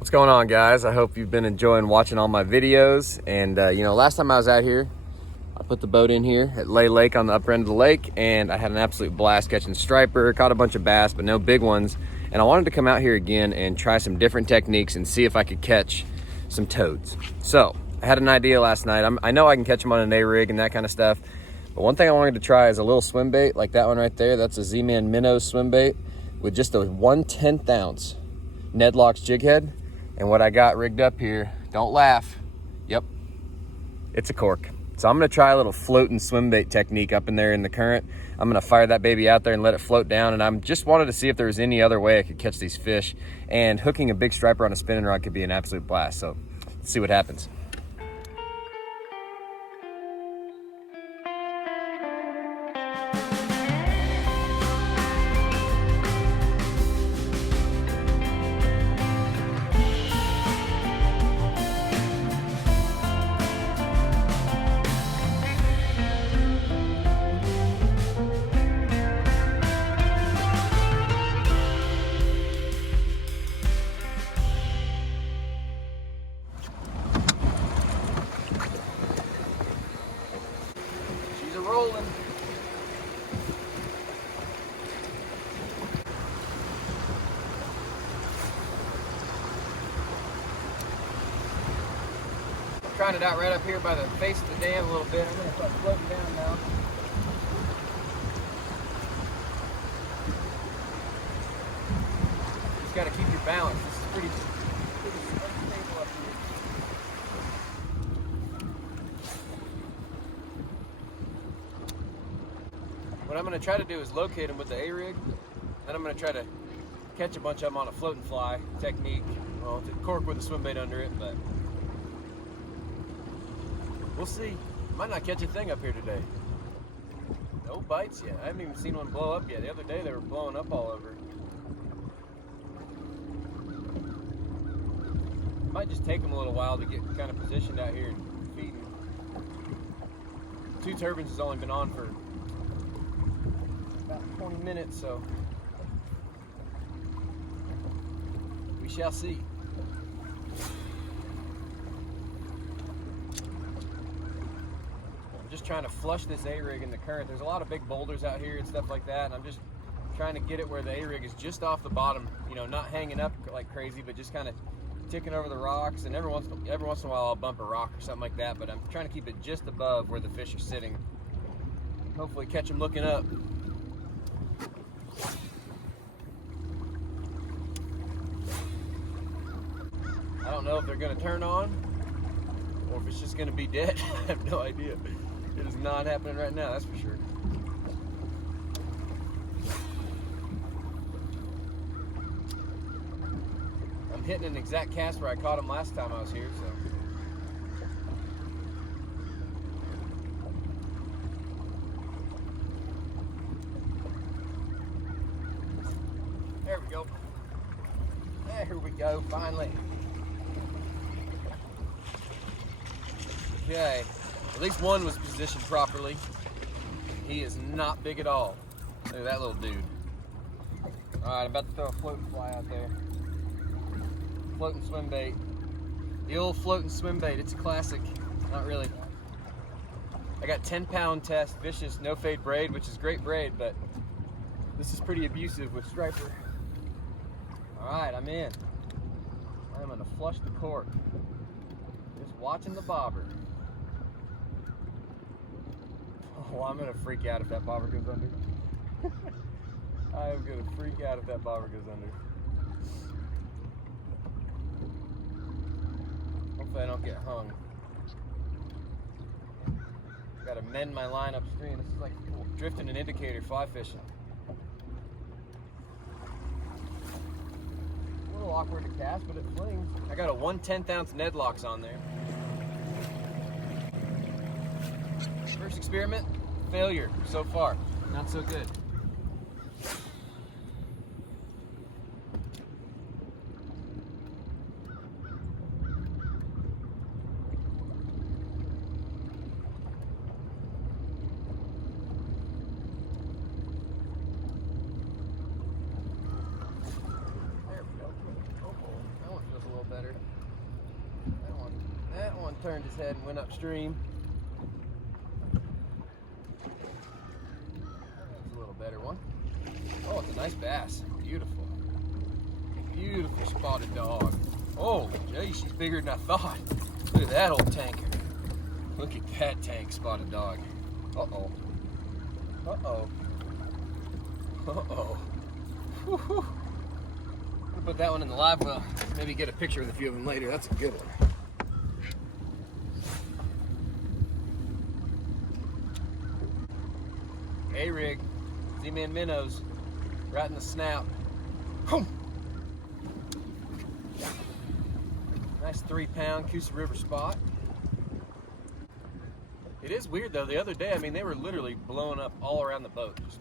What's going on, guys? I hope you've been enjoying watching all my videos. And last time I was out here, I put the boat in here at Lay Lake on the upper end of the lake, and I had an absolute blast catching striper, caught a bunch of bass, but no big ones. And I wanted to come out here again and try some different techniques and see if I could catch some toads. So I had an idea last night. I know I can catch them on an A-rig and that kind of stuff, but one thing I wanted to try is a little swim bait like that one right there. That's a Z-Man Minnow swim bait with just a 1/10 ounce Ned Locks jig head. And what I got rigged up here, don't laugh, yep, it's a cork. So I'm gonna try a little floating swim bait technique up in there in the current. I'm gonna fire that baby out there and let it float down, and I'm just wanted to see if there was any other way I could catch these fish, and hooking a big striper on a spinning rod could be an absolute blast. So let's see what happens. She's a-rolling. I'm trying it out right up here by the face of the dam a little bit. I'm gonna start floating down now. Just gotta keep your balance. This is pretty unstable up here. What I'm going to try to do is locate them with the A-rig, then I'm going to try to catch a bunch of them on a float and fly technique. Well, it's a cork with a swim bait under it, but we'll see. Might not catch a thing up here today. No bites yet. I haven't even seen one blow up yet. The other day they were blowing up all over. Might just take them a little while to get kind of positioned out here and feeding. 2 turbines has only been on for about 20 minutes, so we shall see. I'm just trying to flush this A-rig in the current. There's a lot of big boulders out here and stuff like that, and I'm just trying to get it where the A-rig is just off the bottom, not hanging up like crazy, but just kind of ticking over the rocks, and every once in a while I'll bump a rock or something like that, but I'm trying to keep it just above where the fish are sitting. Hopefully catch them looking up. I don't know if they're going to turn on or if it's just going to be dead. I have no idea. It is not happening right now, that's for sure. I'm hitting an exact cast where I caught them last time I was here, so. There we go. There we go, finally. Okay, at least one was positioned properly. He is not big at all. Look at that little dude. All right, I'm about to throw a floating fly out there. Floating swim bait. The old floating swim bait, it's a classic. Not really. I got 10-pound test, vicious, no fade braid, which is great braid, but this is pretty abusive with striper. All right, I'm in. I'm gonna flush the cork. Just watching the bobber. Oh, I'm gonna freak out if that bobber goes under. I am gonna freak out if that bobber goes under. Hopefully I don't get hung. Gotta mend my line upstream. This is like drifting an indicator fly fishing. A little awkward to cast, but it flings. I got a 1/10 ounce Ned Locks on there. First experiment, failure so far. Not so good. There we go. Oh, that one feels a little better. turned his head and went upstream. That's a little better one. Oh, it's a nice bass. Beautiful. Beautiful spotted dog. Oh, gee, she's bigger than I thought. Look at that old tanker. Look at that tank, spotted dog. Uh-oh. Uh-oh. Uh-oh. Whew. I'll put that one in the live well. Maybe get a picture with a few of them later. That's a good one. A-rig, Z-Man minnows, right in the snout. Boom. Nice 3-pound Coosa River spot. It is weird though. The other day, I mean, they were literally blowing up all around the boat. Just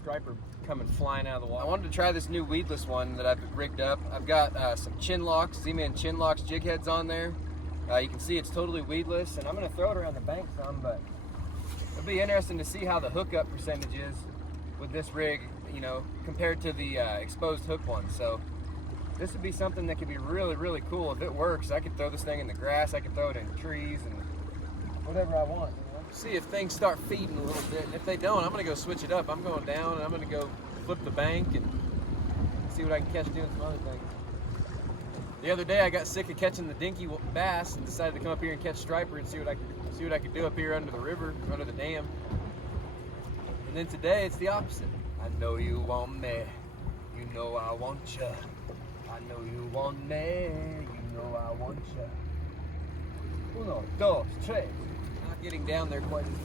striper coming flying out of the water. I wanted to try this new weedless one that I've rigged up. I've got some chin locks, Z-Man chin locks jig heads on there. You can see it's totally weedless, and I'm going to throw it around the bank some, but it'll be interesting to see how the hookup percentage is with this rig, you know, compared to the exposed hook one. So this would be something that could be really, really cool. If it works, I could throw this thing in the grass, I could throw it in trees, and whatever I want. You know? See if things start feeding a little bit, and if they don't, I'm going to go switch it up. I'm going down, and I'm going to go flip the bank and see what I can catch doing some other things. The other day, I got sick of catching the dinky bass and decided to come up here and catch striper and see what I could do up here under the river, under the dam. And then today, it's the opposite. I know you want me, you know I want ya. I know you want me, you know I want ya. Uno, dos, tres. Not getting down there quite as much.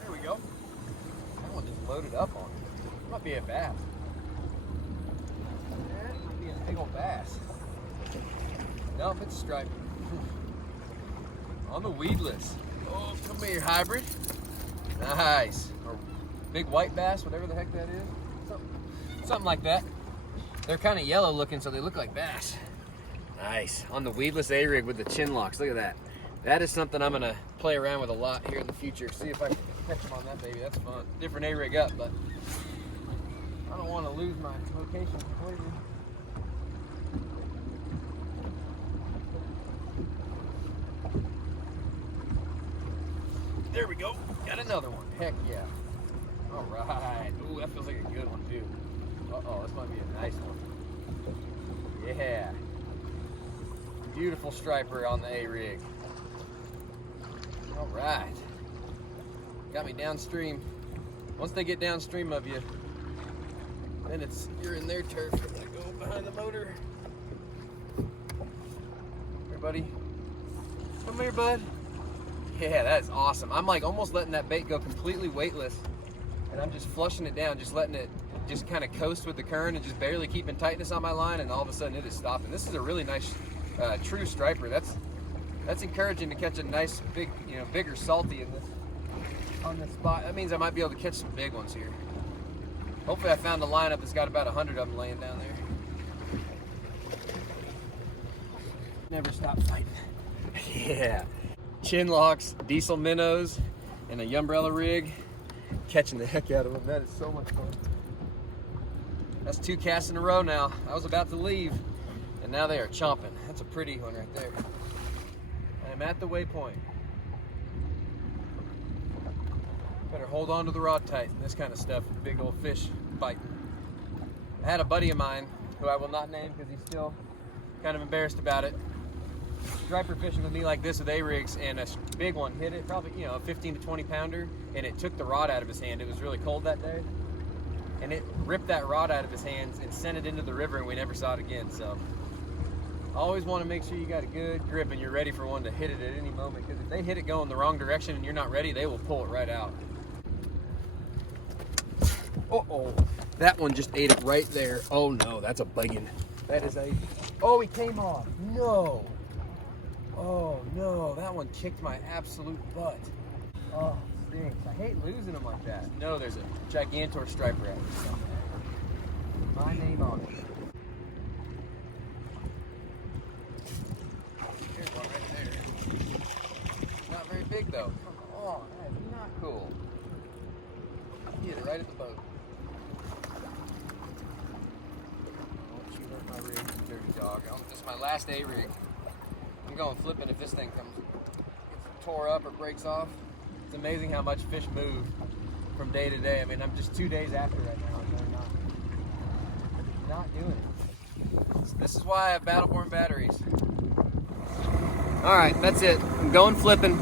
There we go. That one just loaded up on it. Might be a bass. That might be a big old bass. Nope, it's striped. On the weedless. Oh, come here, hybrid. Nice. Or big white bass, whatever the heck that is. Something like that. They're kind of yellow looking, so they look like bass. Nice. On the weedless A-rig with the chin locks. Look at that. That is something I'm going to play around with a lot here in the future. See if I can catch them on that baby. That's fun. Different A-rig up, but I don't want to lose my location completely. There we go. Got another one. Heck yeah. All right. Ooh, that feels like a good one too. Uh-oh, this might be a nice one. Yeah. Beautiful striper on the A-rig. All right. Got me downstream. Once they get downstream of you, then you're in their turf. I go behind the motor. Here, buddy. Come here, bud. Yeah, that is awesome. I'm like almost letting that bait go completely weightless, and I'm just flushing it down, just letting it just kind of coast with the current and just barely keeping tightness on my line, and all of a sudden it is stopping. This is a really nice true striper. That's encouraging to catch a nice big, bigger salty on this spot. That means I might be able to catch some big ones here. Hopefully I found a lineup that's got about 100 of them laying down there. Never stop fighting. Yeah. Chin locks, diesel minnows, and a umbrella rig. Catching the heck out of them. That is so much fun. That's 2 casts in a row now. I was about to leave, and now they are chomping. That's a pretty one right there. I'm at the waypoint. Better hold on to the rod tight and this kind of stuff. Big old fish biting. I had a buddy of mine, who I will not name because he's still kind of embarrassed about it, striper fishing with me like this with A-rigs, and a big one hit it, probably a 15 to 20 pounder, and it took the rod out of his hand. It was really cold that day, and it ripped that rod out of his hands and sent it into the river, and we never saw it again. So always want to make sure you got a good grip and you're ready for one to hit it at any moment, because if they hit it going the wrong direction and you're not ready, they will pull it right out. Uh-oh, that one just ate it right there. Oh no, that's a biggin. That is a, oh, he came off. No. Oh no, that one kicked my absolute butt. Oh, stinks. I hate losing them like that. No, there's a Gigantor striper out here somewhere. My name on it. Here's one right there. Not very big though. Come on, that is not cool. Hit it right at the boat. dog. This is my last A-rig. I'm going flipping if this thing gets tore up or breaks off. It's amazing how much fish move from day to day. I mean, I'm just 2 days after right now and they're not doing it. So this is why I have Battleborn batteries. All right, that's it. I'm going flipping.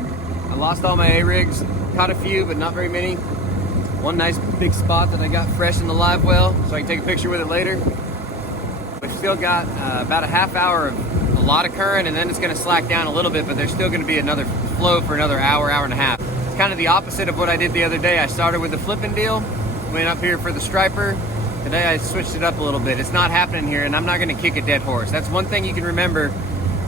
I lost all my A-rigs. Caught a few, but not very many. One nice big spot that I got fresh in the live well, so I can take a picture with it later. We've still got about a half hour of a lot of current, and then it's gonna slack down a little bit, but there's still gonna be another flow for another hour, hour and a half. It's kind of the opposite of what I did the other day. I started with the flipping deal, went up here for the striper. Today I switched it up a little bit. It's not happening here, and I'm not gonna kick a dead horse. That's one thing you can remember.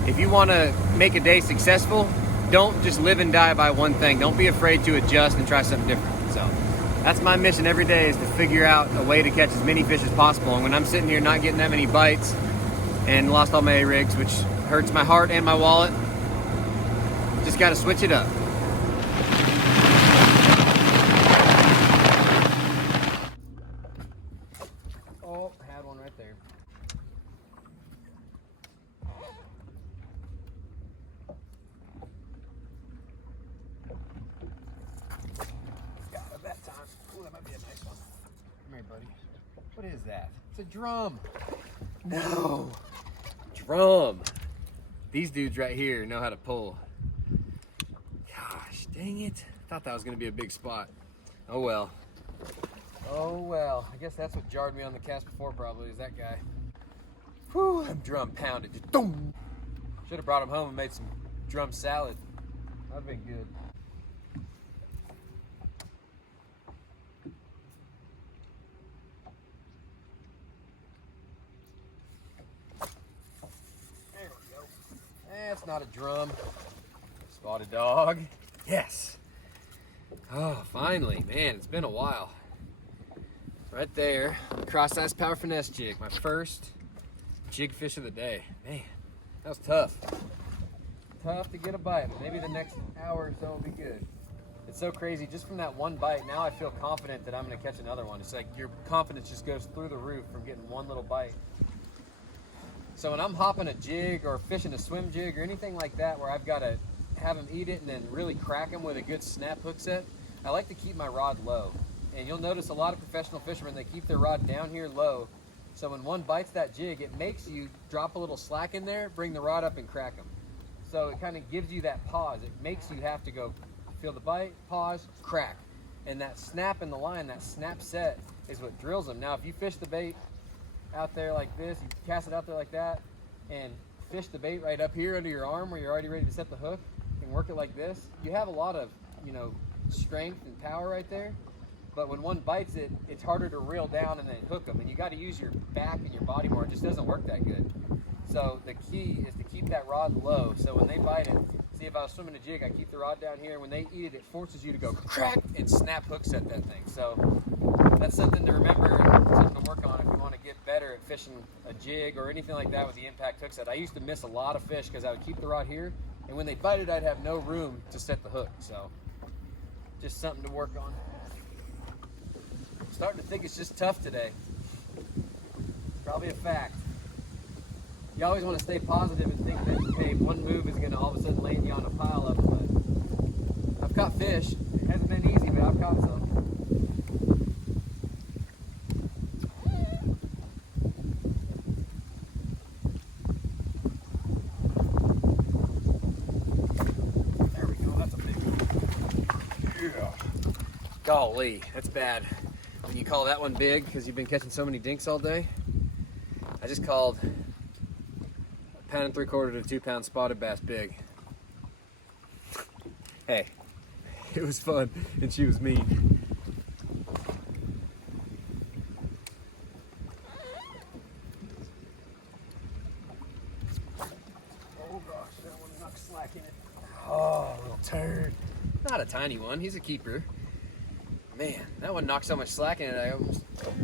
If you wanna make a day successful, don't just live and die by one thing. Don't be afraid to adjust and try something different. So that's my mission every day, is to figure out a way to catch as many fish as possible. And when I'm sitting here not getting that many bites and lost all my A-rigs, which hurts my heart and my wallet, just gotta switch it up. Oh, had one right there. Ooh, that might be a nice one. Come here, buddy. What is that? It's a drum. No. Drum. These dudes right here know how to pull. Gosh, dang it. Thought that was going to be a big spot. Oh, well. Oh, well. I guess that's what jarred me on the cast before, probably, is that guy. Whew, that drum pounded. Just boom. Should have brought him home and made some drum salad. That would have been good. That's not a drum. Spotted dog. Yes. Oh, finally. Man, it's been a while. Right there. Cross-size power finesse jig. My first jig fish of the day. Man, that was tough. Tough to get a bite. Maybe the next hour or so will be good. It's so crazy. Just from that one bite, now I feel confident that I'm going to catch another one. It's like your confidence just goes through the roof from getting one little bite. So when I'm hopping a jig or fishing a swim jig or anything like that where I've got to have them eat it and then really crack them with a good snap hook set, I like to keep my rod low. And you'll notice a lot of professional fishermen, they keep their rod down here low. So when one bites that jig, it makes you drop a little slack in there, bring the rod up and crack them. So it kind of gives you that pause. It makes you have to go feel the bite, pause, crack. And that snap in the line, that snap set is what drills them. Now if you fish the bait out there like this, you cast it out there like that and fish the bait right up here under your arm where you're already ready to set the hook and work it like this, you have a lot of, you know, strength and power right there. But when one bites it, it's harder to reel down and then hook them, and you got to use your back and your body more. It just doesn't work that good. So the key is to keep that rod low, so when they bite it, see, if I was swimming a jig, I keep the rod down here. When they eat it, it forces you to go crack and snap hook set that thing. So that's something to remember and something to work on if you want to get better at fishing a jig or anything like that with the impact hook set. I used to miss a lot of fish because I would keep the rod here, and when they bite it, I'd have no room to set the hook. So just something to work on. I'm starting to think it's just tough today. Probably a fact. You always want to stay positive and think that, hey, one move is going to all of a sudden land you on a pile of them. But I've caught fish. It hasn't been easy, but I've caught some. There we go. That's a big one. Yeah. Golly, that's bad. When you call that one big because you've been catching so many dinks all day. I just called 1 3/4 to 2 pound spotted bass big. Hey, it was fun and she was mean. Oh gosh, that one knocked slack in it. Oh, little turd. Not a tiny one, he's a keeper. Man, that one knocked so much slack in it, I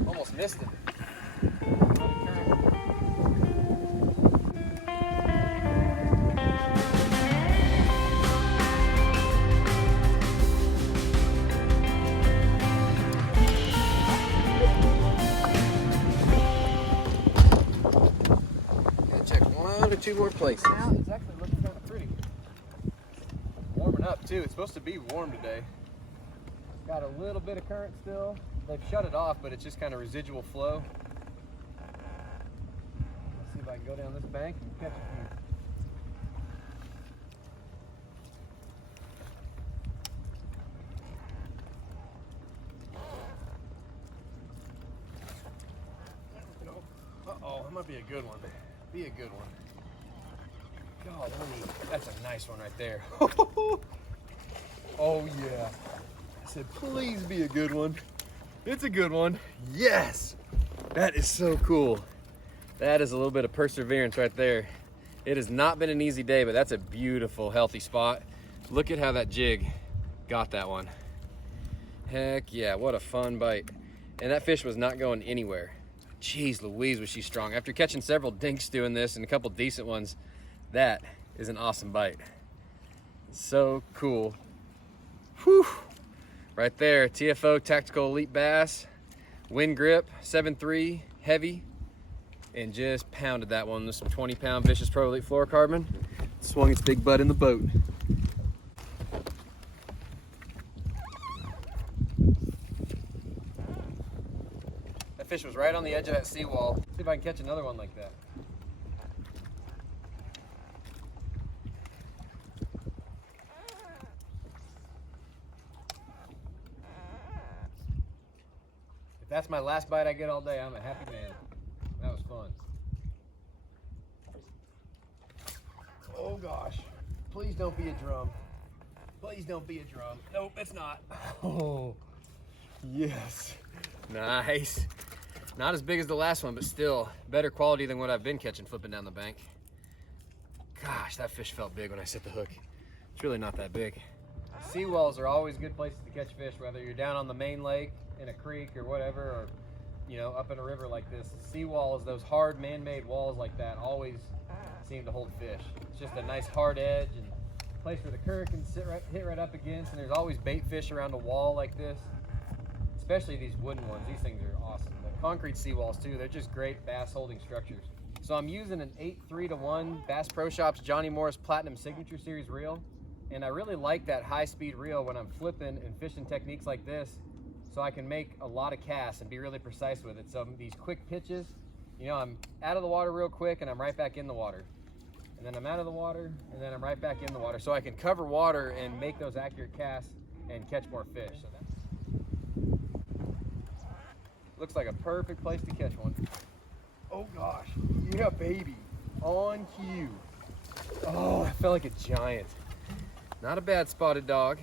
almost missed it. Check 2 more places. Now it's actually looking kind of pretty. Warming up too. It's supposed to be warm today. Got a little bit of current still. They've shut it off, but it's just kind of residual flow. Let's see if I can go down this bank and catch a few. Uh-oh, that might be a good one. Be a good one. God, that's a nice one right there. Oh yeah. I said, please be a good one. It's a good one. Yes. That is so cool. That is a little bit of perseverance right there. It has not been an easy day, but that's a beautiful, healthy spot. Look at how that jig got that one. Heck yeah, what a fun bite. And that fish was not going anywhere. Jeez Louise, was she strong. After catching several dinks doing this and a couple decent ones, that is an awesome bite. So cool. Whew. Right there, TFO Tactical Elite Bass, wind grip, 7.3, heavy, and just pounded that one with some 20-pound Vicious Pro Elite fluorocarbon. Swung its big butt in the boat. That fish was right on the edge of that seawall. See if I can catch another one like that. If that's my last bite I get all day, I'm a happy man. That was fun. Oh gosh. Please don't be a drum. Please don't be a drum. Nope, it's not. Oh, yes. Nice. Not as big as the last one, but still better quality than what I've been catching flipping down the bank. Gosh, that fish felt big when I set the hook. It's really not that big. Seawalls are always good places to catch fish, whether you're down on the main lake, in a creek or whatever, or up in a river like this. Seawalls, those hard man-made walls like that, always seem to hold fish. It's just a nice hard edge and a place where the current can hit right up against, and there's always bait fish around a wall like this. Especially these wooden ones. These things are awesome. The concrete seawalls too, they're just great bass holding structures. So I'm using an 8-3-1 Bass Pro Shops Johnny Morris Platinum Signature Series reel. And I really like that high-speed reel when I'm flipping and fishing techniques like this, so I can make a lot of casts and be really precise with it. So these quick pitches, I'm out of the water real quick and I'm right back in the water. And then I'm out of the water and then I'm right back in the water. So I can cover water and make those accurate casts and catch more fish. So that looks like a perfect place to catch one. Oh gosh, yeah baby, on cue. Oh, I felt like a giant. Not a bad spotted dog.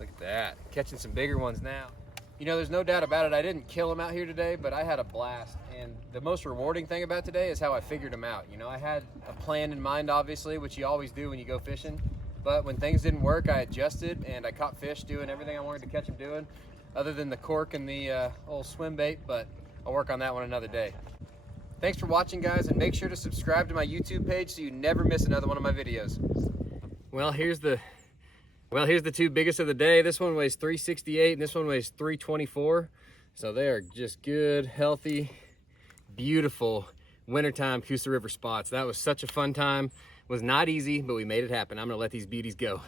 Look at that, catching some bigger ones now. There's no doubt about it, I didn't kill them out here today, but I had a blast. And the most rewarding thing about today is how I figured them out. I had a plan in mind, obviously, which you always do when you go fishing. But when things didn't work, I adjusted and I caught fish doing everything I wanted to catch them doing, other than the cork and the old swim bait, but I'll work on that one another day. Thanks for watching, guys, and make sure to subscribe to my YouTube page so you never miss another one of my videos. Well, here's the two biggest of the day. This one weighs 368 and this one weighs 324. So they are just good, healthy, beautiful wintertime Coosa River spots. That was such a fun time. It was not easy, but we made it happen. I'm gonna let these beauties go.